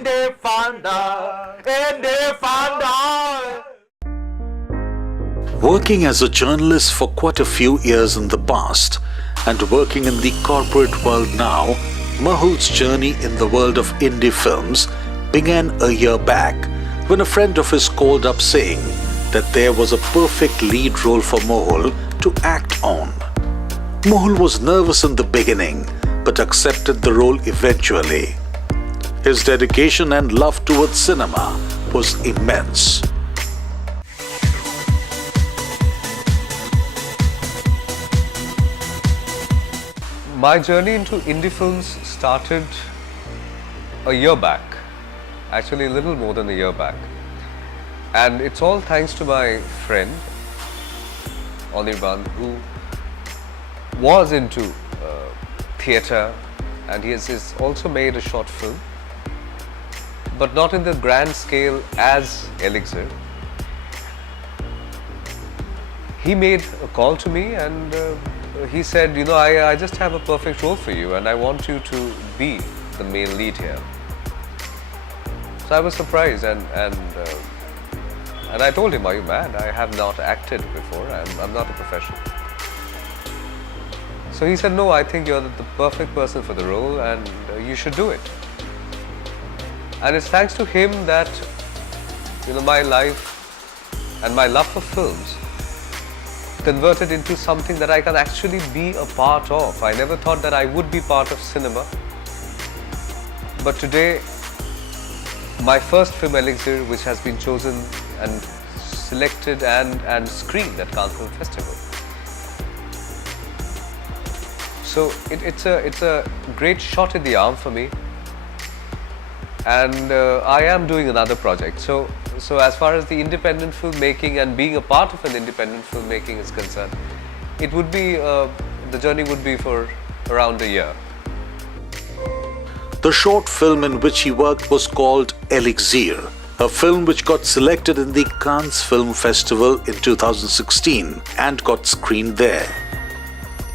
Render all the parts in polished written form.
Indie Funda, Indie Funda. Working as a journalist for quite a few years in the past and working in the corporate world now, Mahul's journey in the world of indie films began a year back when a friend of his called up saying that there was a perfect lead role for Mahul to act on. Mahul was nervous in the beginning but accepted the role eventually. His dedication and love towards cinema was immense. My journey into indie films started a year back, actually a little more than a year back. And it's all thanks to my friend, Anirban, who was into theatre, and he has also made a short film, but not in the grand scale as Elixir. He made a call to me and he said, you know, I just have a perfect role for you and I want you to be the main lead here. So I was surprised and I told him, are you mad? I have not acted before, I'm not a professional. So he said, no, I think you're the perfect person for the role and you should do it. And it's thanks to him that, you know, my life and my love for films converted into something that I can actually be a part of. I never thought that I would be part of cinema. But today, my first film, Elixir, which has been chosen and selected and screened at Cannes Film Festival. So it's a great shot in the arm for me. And I am doing another project. So as far as the independent filmmaking and being a part of an independent filmmaking is concerned, it would be, the journey would be for around a year. The short film in which he worked was called Elixir, a film which got selected in the Cannes Film Festival in 2016 and got screened there.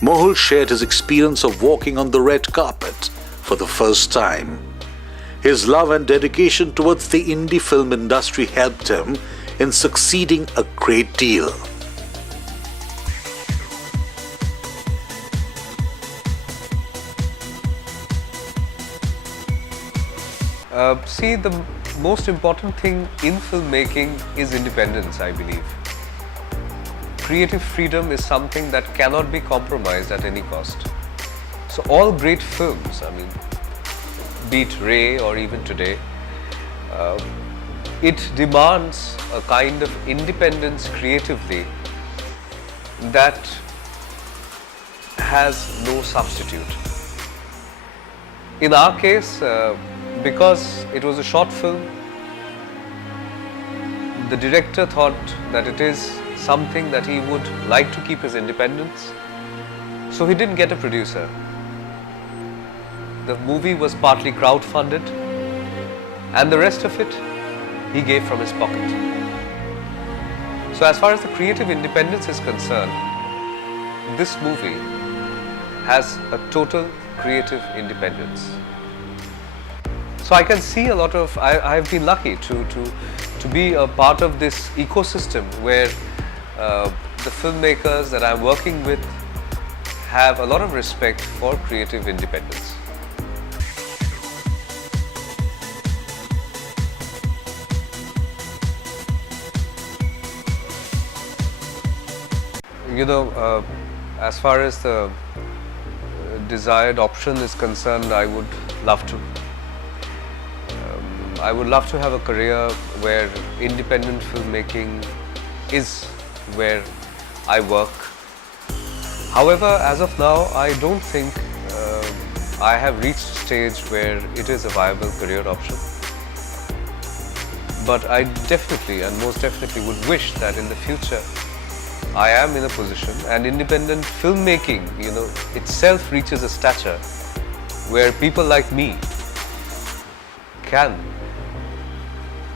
Mahul shared his experience of walking on the red carpet for the first time. His love and dedication towards the indie film industry helped him in succeeding a great deal. See, the most important thing in filmmaking is independence, I believe. Creative freedom is something that cannot be compromised at any cost. So all great films, I mean, be it Ray or even today, it demands a kind of independence creatively that has no substitute. In our case, because it was a short film, the director thought that it is something that he would like to keep his independence, so he didn't get a producer. The movie was partly crowd-funded and the rest of it he gave from his pocket. So as far as the creative independence is concerned, this movie has a total creative independence. So I can see a lot of, I've been lucky to be a part of this ecosystem where the filmmakers that I'm working with have a lot of respect for creative independence. You know, as far as the desired option is concerned, I would love to. I would love to have a career where independent filmmaking is where I work. However, as of now, I don't think I have reached a stage where it is a viable career option. But I definitely and most definitely would wish that in the future I am in a position and independent filmmaking, you know, itself reaches a stature where people like me can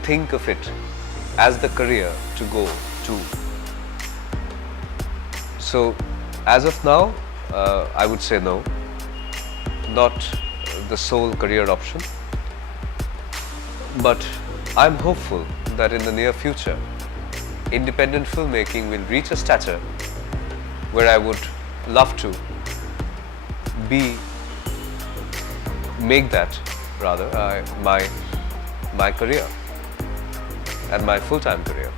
think of it as the career to go to. So, as of now, I would say no, not the sole career option. But I'm hopeful that in the near future, independent filmmaking will reach a stature where I would love to make that rather my career and my full-time career.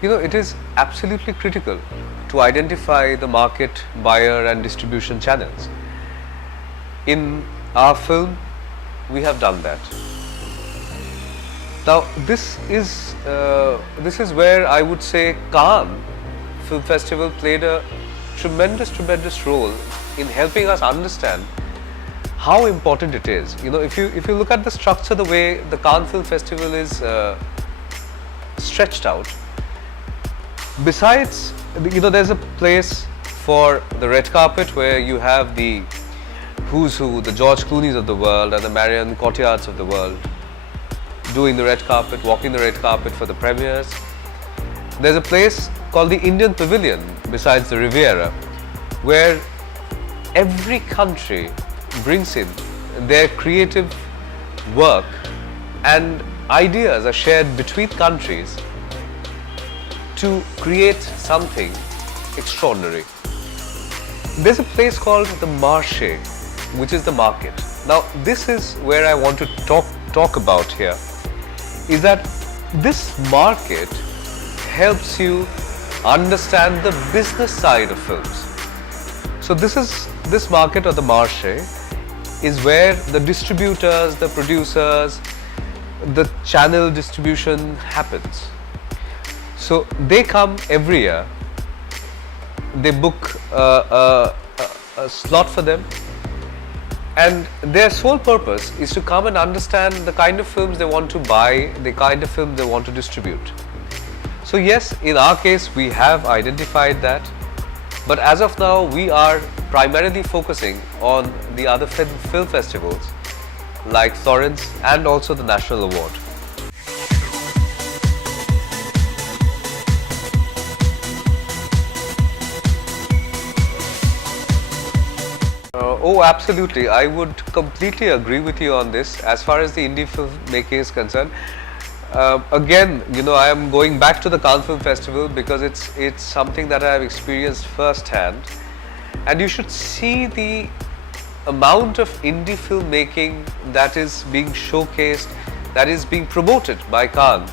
You know, it is absolutely critical to identify the market, buyer and distribution channels. In our film, we have done that. Now, this is where I would say Cannes Film Festival played a tremendous role in helping us understand how important it is. You know, if you look at the structure, the way the Cannes Film Festival is stretched out, besides, you know, there's a place for the red carpet where you have the who's who, the George Clooney's of the world and the Marion Cotillards of the world doing the red carpet, walking the red carpet for the premieres. There's a place called the Indian Pavilion besides the Riviera, where every country brings in their creative work and ideas are shared between countries to create something extraordinary. There's a place called the Marché, which is the market. Now, this is where I want to talk about here, is that this market helps you understand the business side of films. So this market, or the Marché, is where the distributors, the producers, the channel distribution happens. So they come every year, they book a slot for them, and their sole purpose is to come and understand the kind of films they want to buy, the kind of film they want to distribute. So yes, in our case we have identified that, but as of now we are primarily focusing on the other film festivals like Florence and also the National Award. Oh, absolutely. I would completely agree with you on this. As far as the indie filmmaking is concerned, again, you know, I am going back to the Cannes Film Festival because it's something that I have experienced firsthand, and you should see the amount of indie filmmaking that is being showcased, that is being promoted by Cannes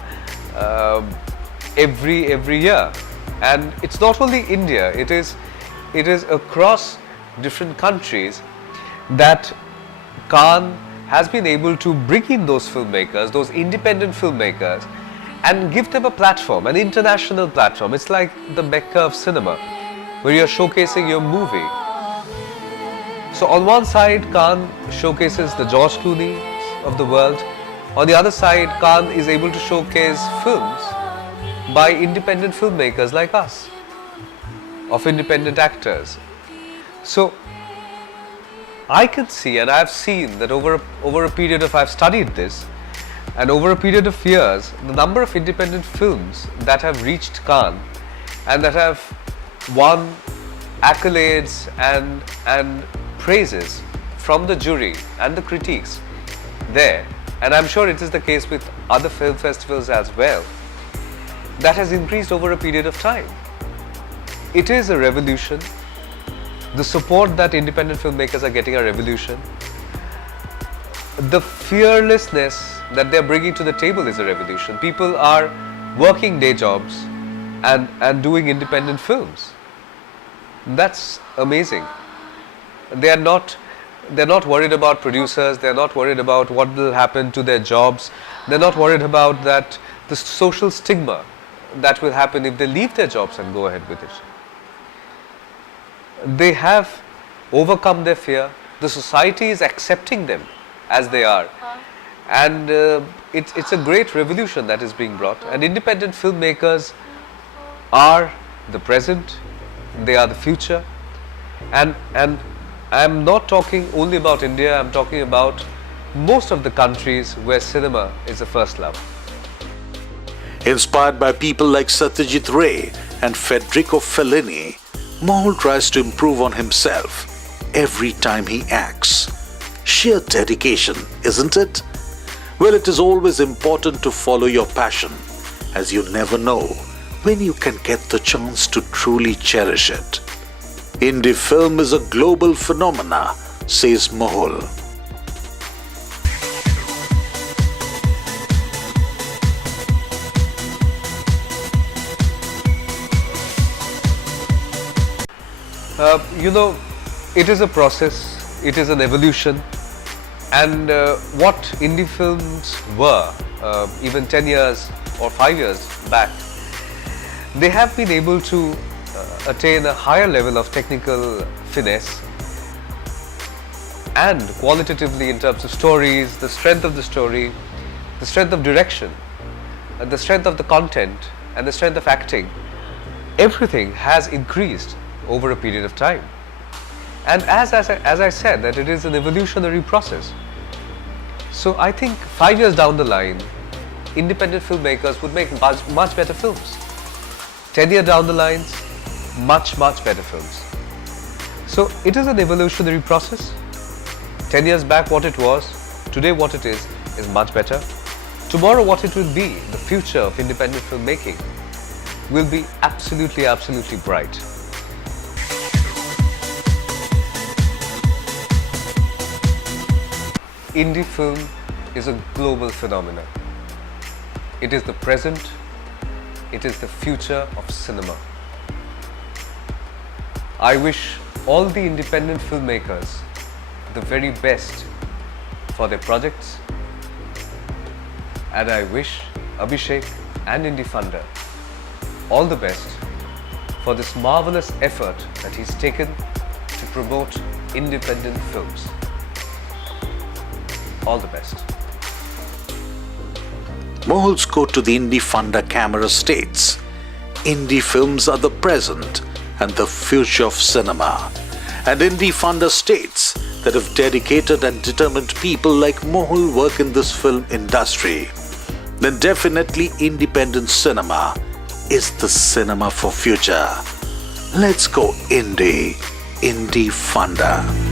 every year. And it's not only India; it is across different countries that Cannes has been able to bring in those filmmakers, those independent filmmakers, and give them a platform, an international platform. It's like the Mecca of cinema, where you're showcasing your movie. So on one side, Cannes showcases the George Clooney of the world. On the other side, Cannes is able to showcase films by independent filmmakers like us, of independent actors. So I can see, and I've seen that over a period of, I've studied this, and over a period of years, the number of independent films that have reached Cannes and that have won accolades and praises from the jury and the critiques there, and I'm sure it is the case with other film festivals as well, that has increased over a period of time. It is a revolution. The support that independent filmmakers are getting a revolution. The fearlessness that they're bringing to the table is a revolution. People are working day jobs and doing independent films. That's amazing. They're not worried about producers. They're not worried about what will happen to their jobs. They're not worried about that, the social stigma that will happen if they leave their jobs and go ahead with it. They have overcome their fear. The society is accepting them as they are, and it's a great revolution that is being brought. And independent filmmakers are the present, they are the future, and I'm not talking only about India. I'm talking about most of the countries where cinema is the first love. Inspired by people like Satyajit Ray and Fedrico Fellini, Mahul tries to improve on himself every time he acts. Sheer dedication, isn't it? Well, it is always important to follow your passion, as you never know when you can get the chance to truly cherish it. Indie film is a global phenomena, says Mahul. It is a process, it is an evolution, and what indie films were even 10 years or 5 years back, they have been able to attain a higher level of technical finesse and qualitatively in terms of stories, the strength of the story, the strength of direction, the strength of the content and the strength of acting. Everything has increased over a period of time. And as I said, that it is an evolutionary process. So I think 5 years down the line, independent filmmakers would make much better films. 10 years down the line, much better films. So it is an evolutionary process. 10 years back what it was, today what it is much better. Tomorrow what it will be, the future of independent filmmaking, will be absolutely bright. Indie film is a global phenomenon. It is the present, it is the future of cinema. I wish all the independent filmmakers the very best for their projects, and I wish Abhishek and Indie Funda all the best for this marvelous effort that he's taken to promote independent films. All the best. Mahul's quote to the Indie Funda camera states, "Indie films are the present and the future of cinema." And Indie Funda states that if dedicated and determined people like Mahul work in this film industry, then definitely independent cinema is the cinema for future. Let's go Indie Funda.